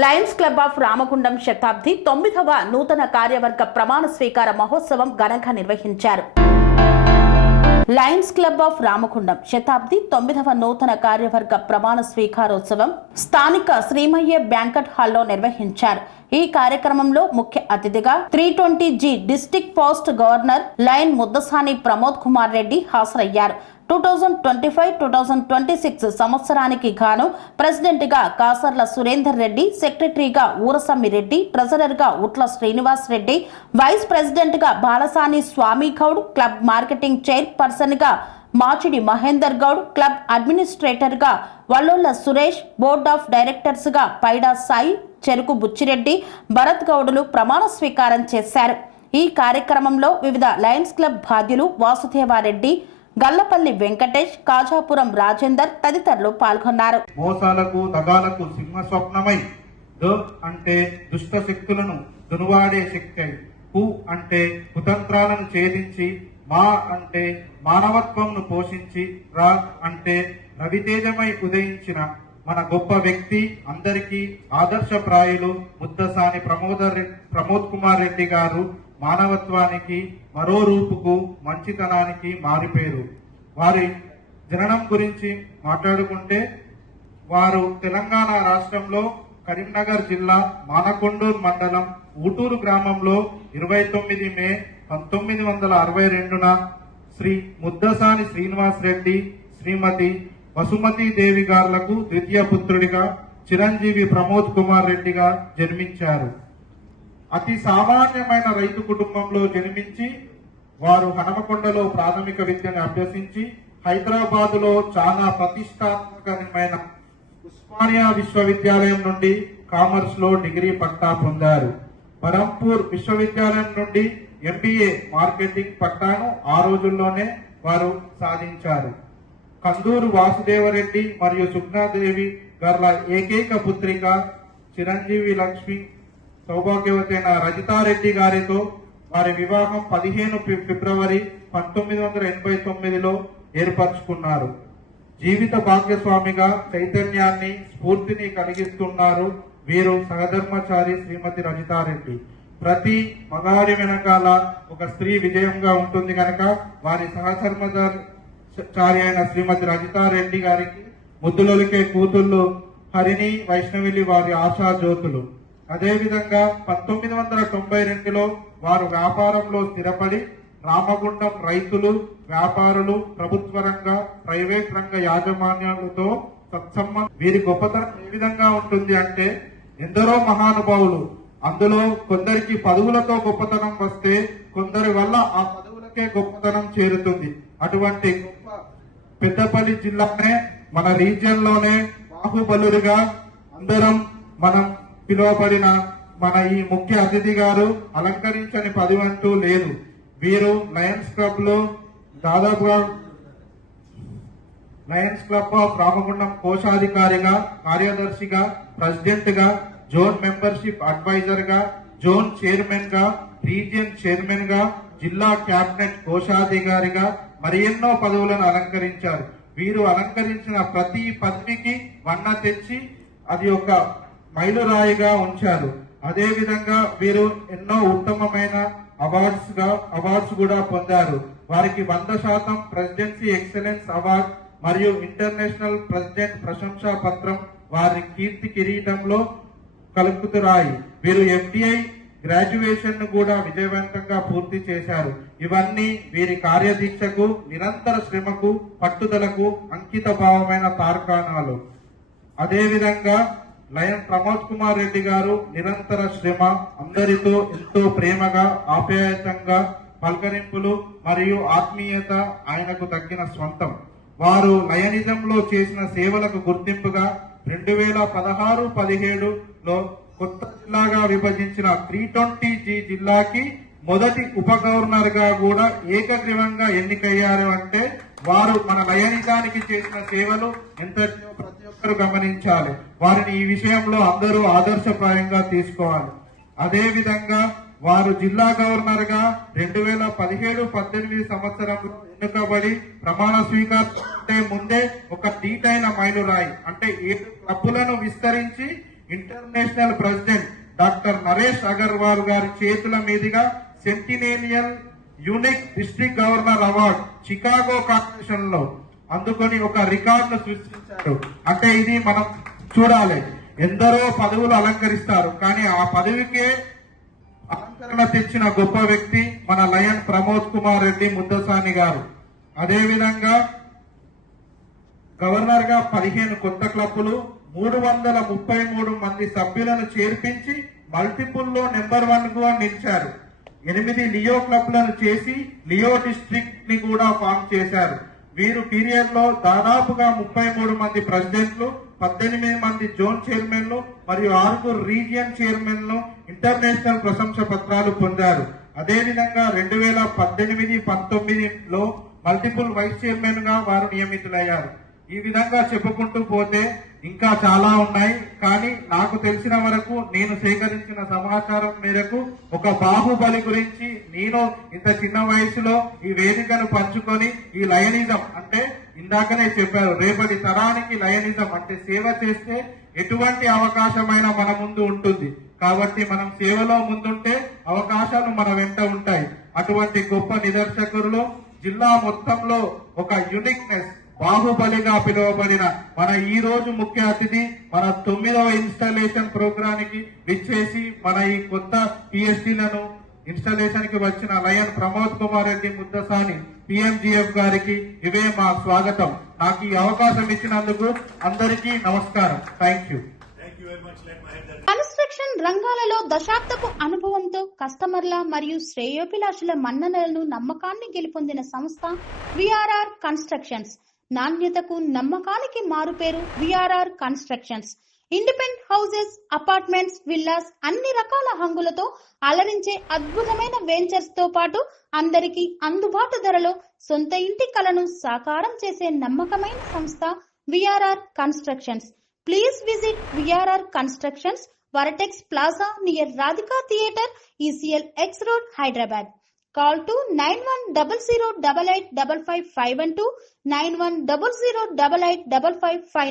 Lions club of Ramagundam శతాబ్ది 9వ నూతన కార్యవర్గ ప్రమాణ స్వీకార మహోత్సవం ఘనంగా నిర్వహించారు. లయన్స్ క్లబ్ ఆఫ్ రామగుండం శతాబ్ది 9వ నూతన కార్యవర్గ ప్రమాణ స్వీకారోత్సవం స్థానిక శ్రీమయ్య బ్యాంకెట్ హాల్లో నిర్వహించారు. ఈ కార్యక్రమంలో ముఖ్య అతిథిగా 320G district post governor lion Muddasani Pramod Kumar Reddy హాజరయ్యారు. 2025-2026 సంవత్సరానికి గాను ప్రెసిడెంట్ గా కాసర్ల సురేందర్ రెడ్డి, సెక్రటరీగా ఊరసమ్మి రెడ్డి, ట్రెజరర్ గా ఉట్ల శ్రీనివాస్ రెడ్డి, వైస్ ప్రెసిడెంట్ గా బాలసాని స్వామి గౌడ్, క్లబ్ మార్కెటింగ్ చైర్పర్సన్ గా మాచిడి మహేందర్ గౌడ్, క్లబ్ అడ్మినిస్ట్రేటర్ గా వల్లోల సురేష్, బోర్డ్ ఆఫ్ డైరెక్టర్స్ గా పైడా సాయి, చెరుకు బుచ్చిరెడ్డి, భరత్ గౌడులు ప్రమాణ స్వీకారం చేశారు. ఈ కార్యక్రమంలో వివిధ లయన్స్ క్లబ్ బాధ్యులు వాసుదేవారెడ్డి, గల్లపల్లి వెంకటేష్, కాజాపురం రాజేందర్ తదితరులు పాల్గొన్నారు. మోసాలకు దగాలకు సింహ స్వప్నమై, ద అంటే దుష్ట శక్తులను దునువాడే శక్తి, కు అంటే కుతంత్రాలను ఛేదించి, మా అంటే మానవత్వంను పోషించి, రా అంటే రవితేజమై ఉదయించిన మన గొప్ప వ్యక్తి, అందరికీ ఆదర్శప్రాయులు ముద్దసాని ప్రమోద్ కుమార్ రెడ్డి గారు మానవత్వానికి, మరో రూపుకు, మంచితనానికి మారిపోయారు. వారి జననం గురించి మాట్లాడుకుంటే, వారు తెలంగాణ రాష్ట్రంలో కరీంనగర్ జిల్లా మానకొండూరు మండలం ఊటూరు గ్రామంలో 29 మే 1962న శ్రీ ముద్దసాని శ్రీనివాస్ రెడ్డి, శ్రీమతి వసుమతి దేవి గారులకు ద్వితీయ పుత్రుడిగా చిరంజీవి ప్రమోద్ కుమార్ రెడ్డిగా జన్మించారు. అతి సామాన్యమైన రైతు కుటుంబంలో జన్మించి వారు హనుమకొండలో ప్రాథమిక విద్యను అభ్యసించి హైదరాబాదులో చాలా ప్రతిష్టాత్మకమైన ఉస్మానియా విశ్వవిద్యాలయం నుండి కామర్స్ లో డిగ్రీ పట్టా పొందారు. బరంపూర్ విశ్వవిద్యాలయం నుండి MBA మార్కెటింగ్ పట్టాను ఆ రోజుల్లోనే వారు సాధించారు. కందూరు వాసుదేవరెడ్డి మరియు సుగ్నాదేవి గార్ల ఏకైక పుత్రిక చిరంజీవి లక్ష్మి సౌభాగ్యవతైన రజితారెడ్డి గారితో వారి వివాహం 15 ఫిబ్రవరి 1989లో ఏర్పరచుకున్నారు. జీవిత భాగ్యస్వామిగా చైతన్యాన్ని, స్ఫూర్తిని కలిగిస్తున్నారు వీరు సహధర్మచారి శ్రీమతి రజితారెడ్డి. ప్రతి మగాడి వెనకాల ఒక స్త్రీ విజయంగా ఉంటుంది కనుక వారి సహధర్మచారి అయిన శ్రీమతి రజితారెడ్డి గారికి ముద్దులొలికే కూతుళ్ళు హరిణి, వైష్ణవిలి వారి ఆశా జ్యోతులు. అదేవిధంగా 1992లో వారు వ్యాపారంలో స్థిరపడి రామగుండం రైతులు, వ్యాపారులు, ప్రభుత్వ రంగ, ప్రైవేట్ రంగ యాజమాన్యాలతో సత్సంబంధం. వీరి గొప్పతనం ఏ విధంగా ఉంటుంది అంటే, ఎందరో మహానుభావులు, అందులో కొందరికి పదవులతో గొప్పతనం వస్తే కొందరి వల్ల ఆ పదవులకే గొప్పతనం చేరుతుంది. అటువంటి గొప్ప పెద్దపల్లి జిల్లానే మన రీజియన్ లోనే బాహుబలుడిగా అందరం మనం పిలువబడిన మన ఈ ముఖ్య అతిథి గారు అలంకరించని పదవంటూ లేదు. వీరు లయన్స్ క్లబ్ లో దాదాపుగా లయన్స్ క్లబ్ ఆఫ్ రామగుండం కోశాధికారిగా, కార్యదర్శిగా, ప్రెసిడెంట్ గా, జోన్ మెంబర్షిప్ అడ్వైజర్ గా, జోన్ చైర్మన్ గా, రీజియన్ చైర్మన్ గా, జిల్లా క్యాబినెట్ కోశాధికారిగా మరి ఎన్నో పదవులను అలంకరించారు. వీరు అలంకరించిన ప్రతి పదవికి వన్న తెచ్చి అది ఒక మైలురాయిగా ఉంచారు. అదే విధంగా వీరు ఎన్నో ఉత్తమమైన అవార్డ్స్ కూడా పొందారు. వారికి 100% ప్రెసిడెన్సీ ఎక్సలెన్స్ అవార్డ్ మరియు ఇంటర్నేషనల్ ప్రెసిడెంట్ ప్రశంసా పత్రం వారి కీర్తి కిరీటంలో కలుపుతురాయి. వీరు MDI గ్రాడ్యుయేషన్ ను కూడా విజయవంతంగా పూర్తి చేశారు. ఇవన్నీ వీరి కార్యదీక్షకు, నిరంతర శ్రమకు, పట్టుదలకు అంకిత భావమైన తార్కాణాలు. అదేవిధంగా లయన్ ప్రమోద్ కుమార్ రెడ్డి గారు నిరంతర శ్రమ, అందరితో ఎంతో ప్రేమగా, ఆప్యాయతంగా పలకరింపులు మరియు ఆత్మీయత ఆయనకు తగ్గిన స్వంతం. వారు లయనిజంలో చేసిన సేవలకు గుర్తింపుగా 2016-17లో కొత్త జిల్లాగా విభజించిన 320G జిల్లాకి మొదటి ఉప గవర్నర్ గా కూడా ఏకగ్రీవంగా ఎన్నికయ్యారు. అంటే వారు మన లయనిజానికి చేసిన సేవలు ఎంత ప్రతి ఒక్కరు గమనించాలి. వారిని ఈ విషయంలో అందరూ ఆదర్శప్రాయంగా తీసుకోవాలి. అదే విధంగా వారు జిల్లా గవర్నర్ గా 2017-18 సంవత్సరంలో ఎన్నుకబడి ప్రమాణ స్వీకారం ముందే ఒక డీటైన మైలురాయి, అంటే 7 క్లబ్బులను విస్తరించి international president doctor Naresh Agarwal గారి చేతుల మీదుగా centennial unique district governor award Chicago convention లో అందుకొని ఒక రికార్డును సృష్టించారు. అంటే ఇది మనం చూడాలి. ఎందరో పదవులు అలంకరిస్తారు, కానీ ఆ పదవికే అలంకరణ తెచ్చిన గొప్ప వ్యక్తి మన లయన్ ప్రమోద్ కుమార్ రెడ్డి ముద్దసాని గారు. అదేవిధంగా గవర్నర్ గా 15 కొత్త క్లబ్బులు, 333 మంది సభ్యులను చేర్పించి మల్టిపుల్ లో నెంబర్ 1 గా నిలిచారు. 8 లియో క్లబ్లను చేసి లియో డిస్ట్రిక్ట్ ని కూడా ఫామ్ చేశారు. వీరు పీరియడ్ లో దాదాపుగా 33 మంది ప్రెసిడెంట్లు, 18 మంది జోన్ చైర్మన్లు మరియు 6 రీజియన్ చైర్మన్లు ఇంటర్నేషనల్ ప్రశంస పత్రాలు పొందారు. అదేవిధంగా 2018-19 లో మల్టిపుల్ వైస్ చైర్మన్ గా వారు నియమితులయ్యారు. ఈ విధంగా చెప్పుకుంటూ పోతే ఇంకా చాలా ఉన్నాయి, కానీ నాకు తెలిసిన వరకు నేను సేకరించిన సమాచారం మేరకు ఒక బాహుబలి గురించి నేను ఇంత చిన్న వయసులో ఈ వేదికను పంచుకొని ఈ లయనిజం అంటే ఇందాకనే చెప్పారు, రేపటి తరానికి లయనిజం అంటే సేవ చేస్తే ఎటువంటి అవకాశమైనా మన ముందు ఉంటుంది. కాబట్టి మనం సేవలో ముందుంటే అవకాశాలు మన వెంట ఉంటాయి. అటువంటి గొప్ప నిదర్శకులు జిల్లా మొత్తంలో ఒక యూనిక్నెస్ బాహుబలిగా పిలువబడిన మన ఈ రోజు ముఖ్య అతిథి మన 9వ ఇన్స్టాలేషన్ ప్రోగ్రానికి విచ్చేసి మన ఈ కొత్త పిఎస్టీలను ఇన్స్టాలేషన్ కి వచ్చిన లయన్ ప్రమోద్ కుమార్ రెడ్డి ముద్దసాని పిఎంజిఎఫ్ గారికి ఇవే మా స్వాగతం. నాకు ఈ అవకాశం ఇచ్చినందుకు అందరికీ నమస్కారం. Thank you. కన్స్ట్రక్షన్ రంగాలలో దశాబ్దపు అనుభవంతో కస్టమర్ల మరియు శ్రేయోభిలాషుల మన్ననలను నమ్మకాన్ని గెలుపొందిన సంస్థ విఆర్ఆర్ కన్స్ట్రక్షన్స్. నాణ్యతకు నమ్మకానికి మారుపేరు VRR constructions. Independent houses, apartments, villas అన్ని రకాల హంగులతో అలరించే అద్భుతమైన వెంచర్స్ తో పాటు అందరికీ అందుబాటు ధరలో సొంత ఇంటి కలను సాకారం చేసే నమ్మకమైన సంస్థ VRR constructions. Please visit VRR Constructions, Varatex Plaza near Radhika Theatre, ECL X Road, Hyderabad. Call to 9100885551 91008855